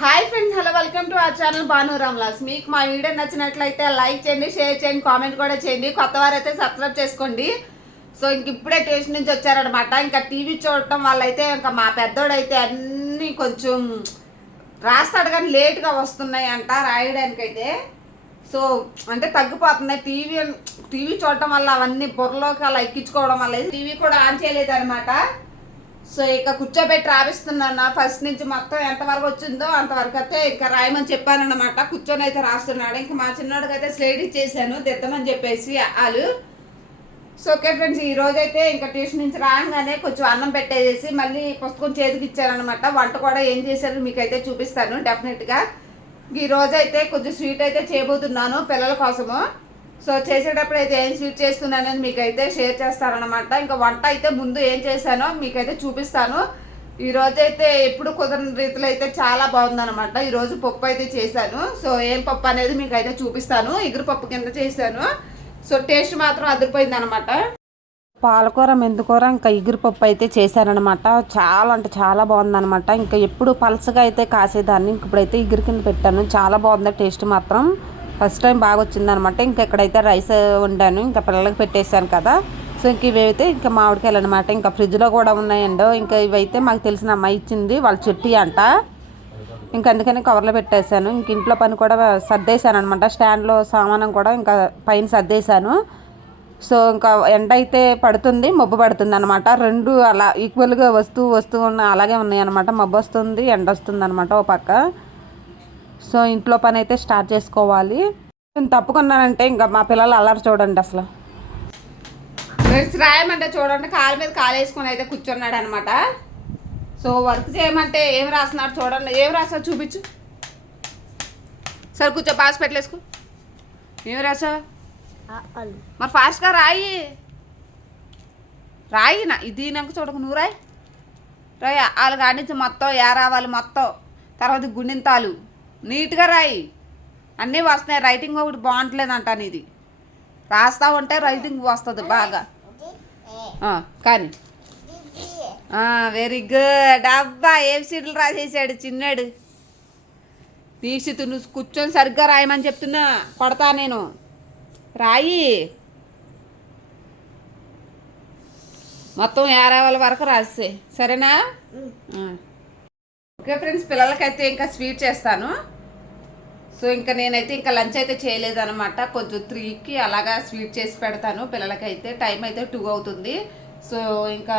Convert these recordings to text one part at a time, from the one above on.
Hi friends, hello, welcome to our channel Bhanu రామ్లాస్. మీకు మా వీడియో నచ్చినట్లయితే లైక్ చేయండి, షేర్ చేయండి, కామెంట్ కూడా చేయండి. కొత్త వారైతే సబ్స్క్రైబ్ చేసుకోండి. సో ఇప్పుడే ట్యూషన్ నుంచి వచ్చారనమాట. ఇంకా టీవీ చూడటం వాళ్ళైతే ఇంకా మా పెద్దోడైతే అన్నీ కొంచెం రాస్తాడు కానీ లేట్గా వస్తున్నాయి అంట రాయడానికైతే. సో అంటే తగ్గిపోతున్నాయి. టీవీ చూడటం వల్ల అవన్నీ బుర్రలోకి అలా ఎక్కించుకోవడం వల్ల టీవీ కూడా ఆన్ చేయలేదు అనమాట. సో ఇక కూర్చోబెట్టి రాపిస్తున్నాను. ఫస్ట్ నుంచి మొత్తం ఎంతవరకు వచ్చిందో అంతవరకు అయితే ఇంకా రాయమని చెప్పానన్నమాట. కూర్చొని అయితే రాస్తున్నాడు. ఇంకా మా చిన్నోడికి అయితే స్లేట్ ఇచ్చేసాను దిద్దమని చెప్పేసి వాళ్ళు. సో ఓకే ఫ్రెండ్స్, ఈ రోజైతే ఇంకా ట్యూషన్ నుంచి రాగానే కొంచెం అన్నం పెట్టేసి మళ్ళీ పుస్తకం చేతికి ఇచ్చారనమాట. వంట కూడా ఏం చేశారు మీకైతే చూపిస్తాను డెఫినెట్గా. ఈ రోజైతే కొంచెం స్వీట్ అయితే చేయబోతున్నాను పిల్లల కోసము. సో చేసేటప్పుడు అయితే ఏం స్వీట్ చేస్తున్నానని మీకైతే షేర్ చేస్తానన్నమాట. ఇంకా వంట అయితే ముందు ఏం చేశానో మీకైతే చూపిస్తాను. ఈరోజైతే ఎప్పుడు కుదరని రీతిలో అయితే చాలా బాగుందన్నమాట. ఈరోజు పప్పు అయితే చేశాను. సో ఏం పప్పు అనేది మీకైతే చూపిస్తాను. ఎగురు పప్పు కింద చేశాను. సో టేస్ట్ మాత్రం అదిరిపోయింది అనమాట. పాలకూర, మెంతికూర, ఇంకా ఎగురుపప్పు అయితే చేశానమాట. చాలా అంటే చాలా బాగుందనమాట. ఇంకా ఎప్పుడు పలసగా అయితే కాసేదాన్ని, ఇప్పుడైతే ఎగురు కింద పెట్టాను. చాలా బాగుంది టేస్ట్ మాత్రం. ఫస్ట్ టైం బాగా వచ్చిందనమాట. ఇంకా ఎక్కడైతే రైస్ వండాను, ఇంకా పిల్లలకి పెట్టేశాను కదా. సో ఇంక ఇవైతే ఇంకా మామిడికాయలు అనమాట. ఇంకా ఫ్రిడ్జ్లో కూడా ఉన్నాయండి. ఇంకా ఇవైతే మాకు తెలిసిన అమ్మాయి ఇచ్చింది, వాళ్ళ చెట్టు అంట. ఇంకా అందుకని కవర్లో పెట్టేశాను. ఇంక ఇంట్లో పని కూడా సర్దేశాను అనమాట. స్టాండ్లో సామానం కూడా ఇంకా పైన సర్దేశాను. సో ఇంకా ఎండ అయితే పడుతుంది, మబ్బు పడుతుంది అనమాట. రెండు అలా ఈక్వల్గా వస్తూ అలాగే ఉన్నాయి అనమాట. మబ్బు వస్తుంది, ఎండ వస్తుంది అనమాట ఓ పక్క. సో ఇంట్లో పని అయితే స్టార్ట్ చేసుకోవాలి. నేను తప్పుకున్నానంటే ఇంకా మా పిల్లలు అల్లరి చూడండి అసలు. రాయమంటే చూడండి, కాలు మీద కాలు వేసుకొని అయితే కూర్చున్నాడు అనమాట. సో వర్క్ చేయమంటే ఏం రాస్తున్నాడు చూడండి. ఏం రాసావు చూపించు. సరే కూర్చో, బాస్ పెట్టలేసుకో. ఏం రాసావు మరి ఫాస్ట్గా రాయి. నా ఇది నాకు చూడకు, నువ్వు రాయి. వాళ్ళు కానించి మొత్తం రావాలి మొత్తం. తర్వాత గుణింతాలు నీట్గా రాయి. అన్నీ వస్తున్నాయి. రైటింగ్ ఒకటి బాగుంటలేదు అంటాను. ఇది రాస్తా ఉంటే రైటింగ్ వస్తుంది బాగా. కానీ వెరీ గుడ్ అబ్బా. ఏం సీట్లు రాసేసాడు చిన్నాడు. దీక్షిత్, నువ్వు కూర్చొని సరిగ్గా రాయమని చెప్తున్నా, కొడతా నేను. రాయి మొత్తం 50 వరకు రాసే, సరేనా? ఓకే ఫ్రెండ్స్, పిల్లలకైతే ఇంకా స్వీట్ చేస్తాను. సో ఇంకా నేనైతే ఇంకా లంచ్ అయితే చేయలేదు అనమాట. కొంచెం 3కి అలాగా స్వీట్ చేసి పెడతాను పిల్లలకైతే. టైం అయితే 2 అవుతుంది. సో ఇంకా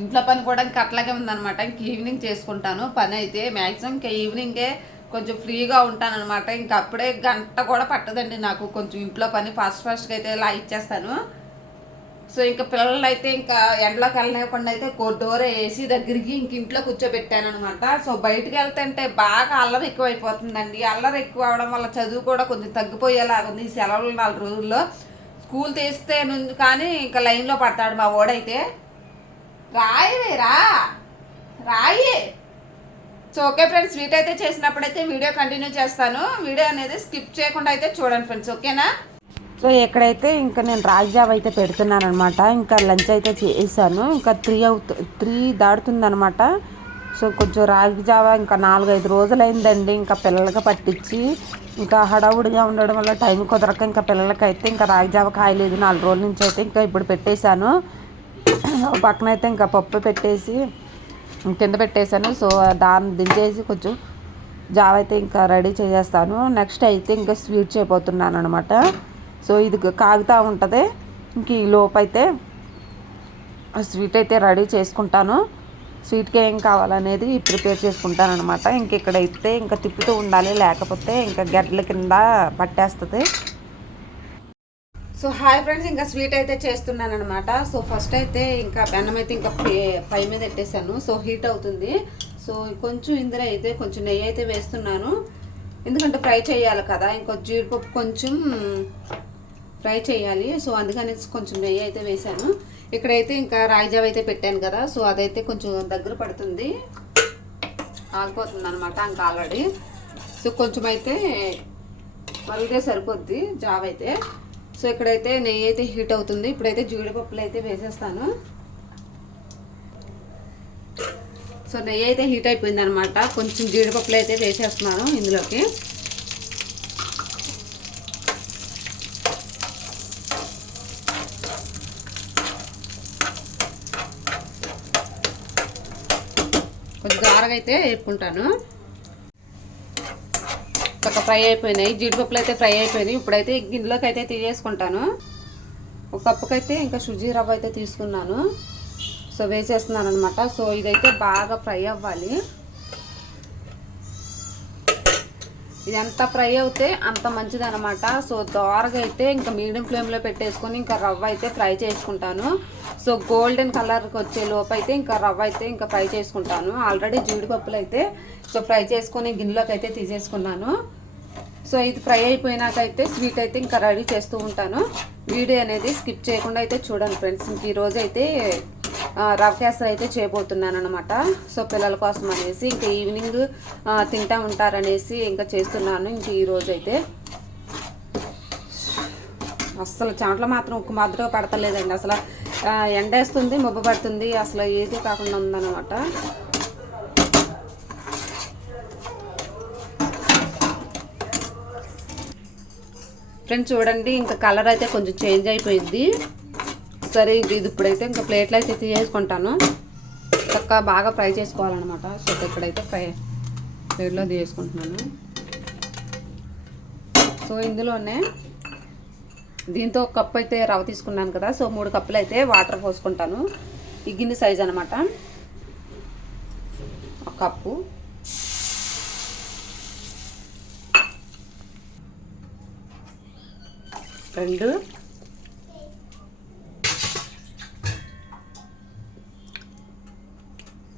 ఇంట్లో పని కూడా ఇంకా అట్లాగే ఉందనమాట. ఇంక ఈవినింగ్ చేసుకుంటాను పని అయితే. మ్యాక్సిమం ఇంకా ఈవినింగే కొంచెం ఫ్రీగా ఉంటానన్నమాట. ఇంకా అప్పుడే గంట కూడా పట్టదండి నాకు కొంచెం ఇంట్లో పని ఫాస్ట్గా అయితే ఇలా ఇచ్చేస్తాను. సో ఇంకా పిల్లలు అయితే ఇంకా ఎండలోకి వెళ్ళలేకుండా అయితే డోర్ వేసి దగ్గరికి ఇంక ఇంట్లో కూర్చోబెట్టాను అనమాట. సో బయటకు వెళ్తుంటే బాగా అల్లరి ఎక్కువైపోతుందండి. అల్లరి ఎక్కువ అవడం వల్ల చదువు కూడా కొంచెం తగ్గిపోయేలాగా ఉంది. ఈ సెలవులు 4 రోజుల్లో స్కూల్ తీస్తే నుండి కానీ ఇంకా లైన్లో పడతాడు మా ఓడైతే. రాయి. సో ఓకే ఫ్రెండ్స్, స్వీట్ అయితే చేసినప్పుడైతే వీడియో కంటిన్యూ చేస్తాను. వీడియో అనేది స్కిప్ చేయకుండా అయితే చూడండి ఫ్రెండ్స్, ఓకేనా? సో ఎక్కడైతే ఇంకా నేను రాగి జావ అయితే పెడుతున్నాను అనమాట. ఇంకా లంచ్ అయితే చేశాను. ఇంకా 3 దాడుతుంది అనమాట. సో కొంచెం రాగి జావ ఇంకా 4-5 రోజులైందండి ఇంకా పిల్లలకి పట్టించి. ఇంకా హడావుడిగా ఉండడం వల్ల టైం కుదరక ఇంకా పిల్లలకైతే ఇంకా రాగి జావ కాయలేదు 4 రోజుల నుంచి అయితే. ఇంకా ఇప్పుడు పెట్టేశాను. పక్కన అయితే ఇంకా పప్పు పెట్టేసి కింద పెట్టేశాను. సో దాన్ని దించేసి కొంచెం జావ అయితే ఇంకా రెడీ చేసేస్తాను. నెక్స్ట్ అయితే ఇంకా స్వీట్ చేయబోతున్నాను అనమాట. సో ఇది కాగుతూ ఉంటుంది. ఇంక ఈ లోపు అయితే స్వీట్ అయితే రెడీ చేసుకుంటాను. స్వీట్కి ఏం కావాలనేది ప్రిపేర్ చేసుకుంటాను అనమాట. ఇంక ఇక్కడైతే ఇంకా తిప్పుతూ ఉండాలి, లేకపోతే ఇంకా గడ్డల కింద పట్టేస్తుంది. సో హాయ్ ఫ్రెండ్స్, ఇంకా స్వీట్ అయితే చేస్తున్నాను అనమాట. సో ఫస్ట్ అయితే ఇంకా బెన్నం అయితే ఇంకా పై మీద పెట్టేశాను. సో హీట్ అవుతుంది. సో కొంచెం ఇందులో అయితే కొంచెం నెయ్యి అయితే వేస్తున్నాను, ఎందుకంటే ఫ్రై చేయాలి కదా. ఇంకో జీడిపప్పు కొంచెం ఫ్రై చేయాలి. సో అందుకని కొంచెం నెయ్యి అయితే వేసాను. ఇక్కడైతే ఇంకా రాగి జావ అయితే పెట్టాను కదా. సో అదైతే కొంచెం దగ్గర పడుతుంది, ఆగిపోతుంది అనమాట ఇంకా ఆల్రెడీ. సో కొంచెం అయితే మరిగితే సరిపోద్ది జావ అయితే. సో ఇక్కడైతే నెయ్యి అయితే హీట్ అవుతుంది. ఇప్పుడైతే జీడిపప్పులు అయితే వేసేస్తాను. సో నెయ్యి అయితే హీట్ అయిపోయింది అనమాట. కొంచెం జీడిపప్పులు అయితే వేసేస్తున్నాను ఇందులోకి. కొంచెం గారగా అయితే వేపుకుంటాను. ఒక ఫ్రై అయిపోయినాయి, జీడిపప్పులు అయితే ఫ్రై అయిపోయినాయి. ఇప్పుడైతే గిన్నెలోకి అయితే తీసేసుకుంటాను. ఒక కప్పుకైతే ఇంకా సుజీ రవ్వ అయితే తీసుకున్నాను. సో వేసేస్తున్నాను అనమాట. సో ఇదైతే బాగా ఫ్రై అవ్వాలి. ఇది ఎంత ఫ్రై అవుతే అంత మంచిది అనమాట. సో దోరగా అయితే ఇంకా మీడియం ఫ్లేమ్లో పెట్టేసుకొని ఇంకా రవ్వ అయితే ఫ్రై చేసుకుంటాను. సో గోల్డెన్ కలర్కి వచ్చే లోపు అయితే ఇంకా రవ్వ అయితే ఇంకా ఫ్రై చేసుకుంటాను. ఆల్రెడీ జీడిపప్పులు అయితే సో ఫ్రై చేసుకొని గిన్నెలోకి అయితే తీసేసుకున్నాను. సో ఇది ఫ్రై అయిపోయినాకైతే స్వీట్ అయితే ఇంకా రెడీ చేస్తూ ఉంటాను. వీడియో అనేది స్కిప్ చేయకుండా అయితే చూడండి ఫ్రెండ్స్. ఇంక ఈరోజు అయితే రవ్వ కేసరి అయితే చేయబోతున్నాను అనమాట. సో పిల్లల కోసం అనేసి ఇంకా ఈవినింగ్ తింటా ఉంటారనేసి ఇంకా చేస్తున్నాను. ఇంక ఈరోజు అయితే అసలు చెమటలు మాత్రం ఉక్కు మాదిరిగా పడతలేదండి. అసలు ఎండేస్తుంది, మబ్బు పడుతుంది, అసలు ఏది కాకుండా ఉందన్నమాట. ఫ్రెండ్స్ చూడండి, ఇంకా కలర్ అయితే కొంచెం చేంజ్ అయిపోయింది. సరే ఇది ఇప్పుడైతే ఇంకా ప్లేట్లు అయితే తీసేసుకుంటాను. చక్కగా బాగా ఫ్రై చేసుకోవాలన్నమాట. సో ఇప్పుడైతే ప్లేట్లో తీసుకుంటున్నాను. సో ఇందులోనే దీంతో ఒక కప్పు అయితే రవ్వ తీసుకున్నాను కదా. సో 3 కప్పులు అయితే వాటర్ పోసుకుంటాను. ఈ గిన్నె సైజ్ అనమాట. 1 కప్పు, 2,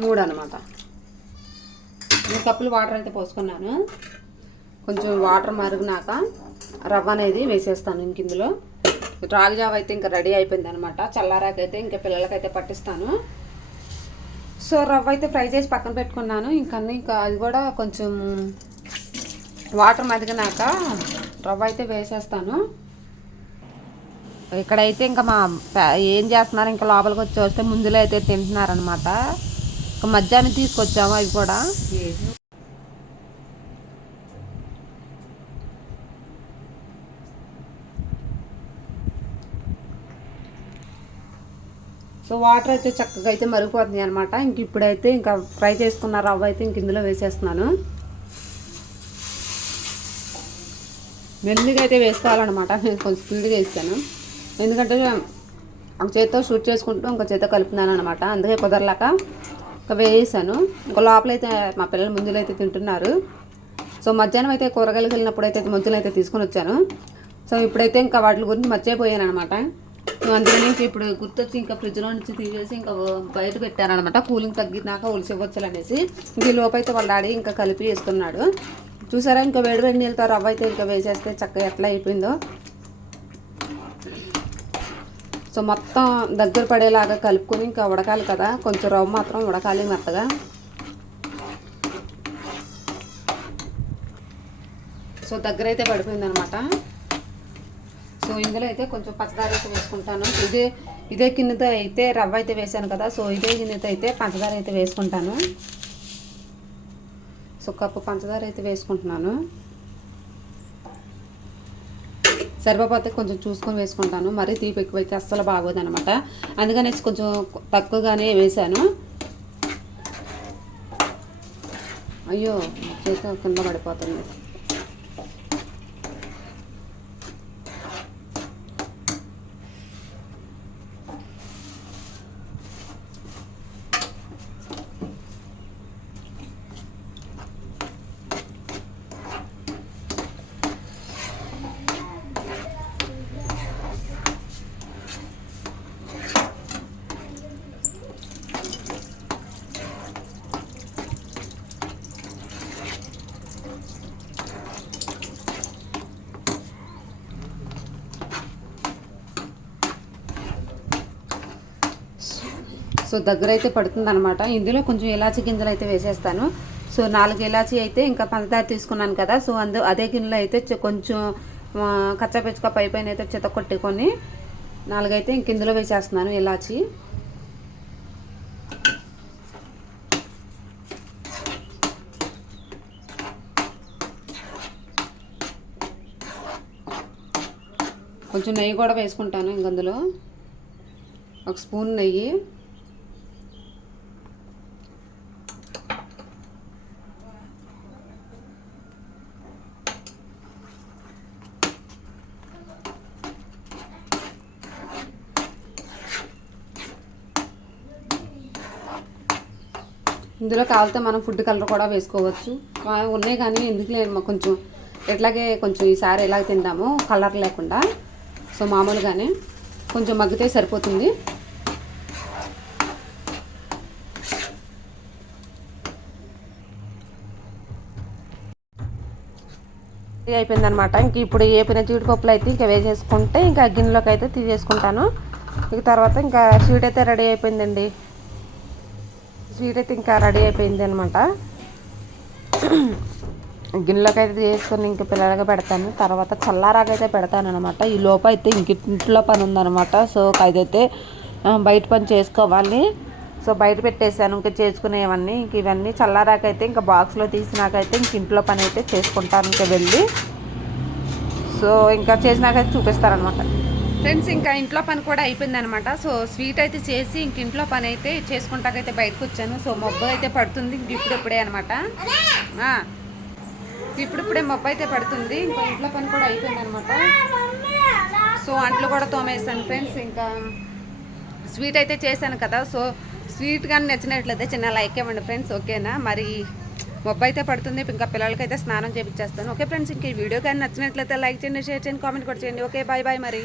3 అనమాట. 3 కప్పులు వాటర్ అయితే పోసుకున్నాను. కొంచెం వాటర్ మరిగినాక రవ్వ అనేది వేసేస్తాను. ఇంక ఇందులో రాగి జావ అయితే ఇంకా రెడీ అయిపోయింది అనమాట. చల్లారాకైతే ఇంకా పిల్లలకైతే పట్టిస్తాను. సో రవ్వ అయితే ఫ్రై చేసి పక్కన పెట్టుకున్నాను. ఇంకా అది కూడా కొంచెం వాటర్ మరిగినాక రవ్వ అయితే వేసేస్తాను. ఇక్కడైతే ఇంకా ఏం చేస్తున్నారు, ఇంకా లోపలికి వచ్చి వస్తే ముందులో అయితే తింటున్నారనమాట. ఇంకా మధ్యాహ్నం తీసుకొచ్చాము అవి కూడా. సో వాటర్ అయితే చక్కగా అయితే మరిగిపోతుంది అనమాట. ఇంక ఇప్పుడైతే ఇంకా ఫ్రై చేసుకున్న రవ్వ అయితే ఇంక ఇందులో వేసేస్తున్నాను. మెల్లిగా అయితే వేసుకోవాలన్నమాట. నేను కొంచెం స్పీడ్గా వేసాను, ఎందుకంటే ఒక చేత్తో షూట్ చేసుకుంటూ ఇంకో చేత్తో కలుపుతున్నాను అనమాట. అందుకే కుదరలేక ఇంకా వేసాను. ఇంకో లోపలైతే మా పిల్లలు ముంజులు అయితే తింటున్నారు. సో మధ్యాహ్నం అయితే కూరగాయలకు వెళ్ళినప్పుడు అయితే ముంజులు అయితే తీసుకొని వచ్చాను. సో ఇప్పుడైతే ఇంకా వాటి గురించి మర్చిపోయాను అనమాట. అందుకని ఇంక ఇప్పుడు గుర్తొచ్చి ఇంకా ఫ్రిడ్జ్లో నుంచి తీసేసి ఇంకా బయట పెట్టారనమాట. కూలింగ్ తగ్గినాక ఒలిసివ్వచ్చు అనేసి. ఇంక ఈ లోపైతే వాళ్ళ డాడీ ఇంకా కలిపి వేస్తున్నాడు. చూసారా, ఇంకా వేడి నీళ్ళతో రవ్వ అయితే ఇంకా వేసేస్తే చక్కగా ఎట్లా అయిపోయిందో. సో మొత్తం దగ్గర పడేలాగా కలుపుకొని ఇంకా ఉడకాలి కదా. కొంచెం రవ్వ మాత్రం ఉడకాలి మెత్తగా. సో దగ్గర అయితే పడిపోయింది అనమాట. సో ఇందులో అయితే కొంచెం పంచదార అయితే వేసుకుంటాను. ఇదే గిన్నెతో అయితే రవ్వ అయితే వేసాను కదా. సో ఇదే గిన్నెతో అయితే పంచదార అయితే వేసుకుంటాను. సో కప్పు పంచదార అయితే వేసుకుంటున్నాను. సరిపోతే కొంచెం చూసుకొని వేసుకుంటాను. మరీ తీపి ఎక్కువైతే అస్సలు బాగోదు అనమాట. అందుకనేసి కొంచెం తక్కువగానే వేసాను. అయ్యో చేత కింద పడిపోతుంది. సో దగ్గర అయితే పడుతుంది అనమాట. ఇందులో కొంచెం ఇలాచీ గింజలు అయితే వేసేస్తాను. సో 4 ఇలాచీ అయితే ఇంకా పంచదార తీసుకున్నాను కదా. సో అదే గిన్నెలో అయితే కొంచెం కచ్చపిచ్చక పైపైన అయితే చెత్త కొట్టుకొని 4 అయితే ఇంక ఇందులో వేసేస్తున్నాను ఇలాచీ. కొంచెం నెయ్యి కూడా వేసుకుంటాను ఇంక అందులో, ఒక స్పూన్ నెయ్యి. ఇందులో కావాలితే మనం ఫుడ్ కలర్ కూడా వేసుకోవచ్చు, ఉన్నాయి కానీ ఎందుకు లేదు కొంచెం ఎట్లాగే కొంచెం ఈసారి ఎలాగ తిందాము కలర్ లేకుండా. సో మామూలుగానే కొంచెం మగ్గితే సరిపోతుంది. అయిపోయిందనమాట. ఇంక ఇప్పుడు ఏపిన జీడిపప్పులు అయితే ఇంకా వేసేసుకుంటే ఇంకా గిన్నెలోకి అయితే తీసేసుకుంటాను. ఇక తర్వాత ఇంకా స్వీట్ అయితే రెడీ అయిపోయిందండి. స్వీట్ అయితే ఇంకా రెడీ అయిపోయింది అనమాట. గిన్నెలోకి అయితే తీసుకొని ఇంక పిల్లలకి పెడతాను. తర్వాత చల్లారాకైతే పెడతాను అనమాట. ఈ లోప అయితే ఇంక ఇంట్లో పని ఉందనమాట. సో అదైతే బయట పని చేసుకోవాలి. సో బయట పెట్టేసాను ఇంకా చేసుకునేవన్నీ. ఇంక ఇవన్నీ చల్లారాకైతే ఇంకా బాక్స్లో తీసినాకైతే ఇంక ఇంట్లో పని అయితే చేసుకుంటాను ఇంకా వెళ్ళి. సో ఇంకా చేసినాకైతే చూపిస్తారనమాట ఫ్రెండ్స్. ఇంకా ఇంట్లో పని కూడా అయిపోయింది అనమాట. సో స్వీట్ అయితే చేసి ఇంక ఇంట్లో పని అయితే చేసుకుంటాకైతే బయటకు వచ్చాను. సో మబ్బు అయితే పడుతుంది ఇంక ఇప్పుడిప్పుడే అనమాట. ఇప్పుడిప్పుడే మబ్బు అయితే పడుతుంది. ఇంకా ఇంట్లో పని కూడా అయిపోయింది అనమాట. సో అంట్లు కూడా తోమేసాను ఫ్రెండ్స్. ఇంకా స్వీట్ అయితే చేశాను కదా. సో స్వీట్ కానీ నచ్చినట్లయితే చిన్న లైక్ ఇవ్వండి ఫ్రెండ్స్, ఓకేనా. మరి మబ్బు అయితే పడుతుంది, ఇంకా పిల్లలకైతే స్నానం చేయించేస్తాను. ఓకే ఫ్రెండ్స్, ఇంక ఈ వీడియో కానీ నచ్చినట్లయితే లైక్ చేయండి, షేర్ చేయండి, కామెంట్ కూడా చేయండి. ఓకే బాయ్ బాయ్ మరి.